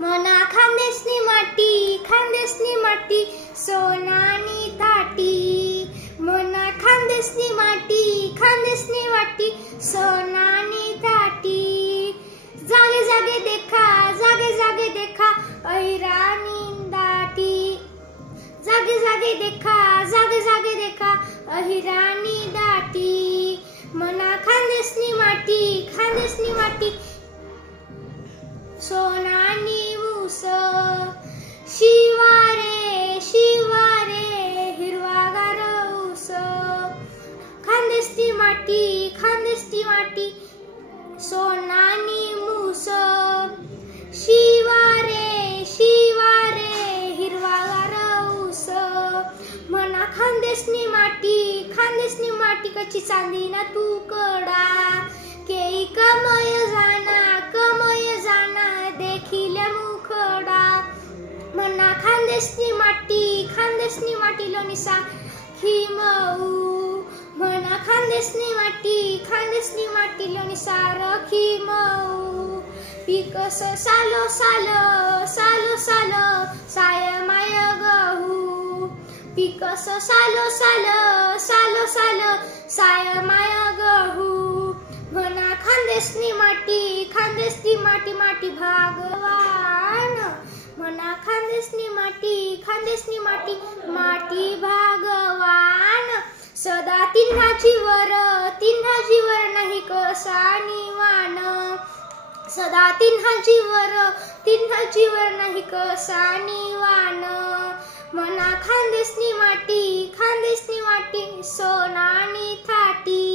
मना खानदेशनी माटी सोनानी थाटी मना खानदेशनी माटी सोनानी थाटी जागे जागे देखा अहिरानी दाटी जागे जागे देखा अहिरानी दाटी मना खानदेशनी माटी सोनानी मूस शिवारे हिरवागार ऊस खानदेशनी माटी सोनानी मूस शिवारे हिरवागार ऊस मना खानदेशनी माटी कच्ची चांदी ना तुकडा केई कमय जाना देखिले मुखडा मना खानदेशनी माटी लोनिसा खिमऊ मना खानदेशनी माटी लोनिसा रखिमऊ पिकस सालो सायमाय गहू पिकस सालो सायमाय गहू मना खानदेशनी माटी भागवान मना खानदेशनी माटी भागवान सदा तिन्हाची वर नाही कसा निवान सदा तिन्हाची वर नाही कसा निवान मना खानदेशनी माटी सोनानी थाटी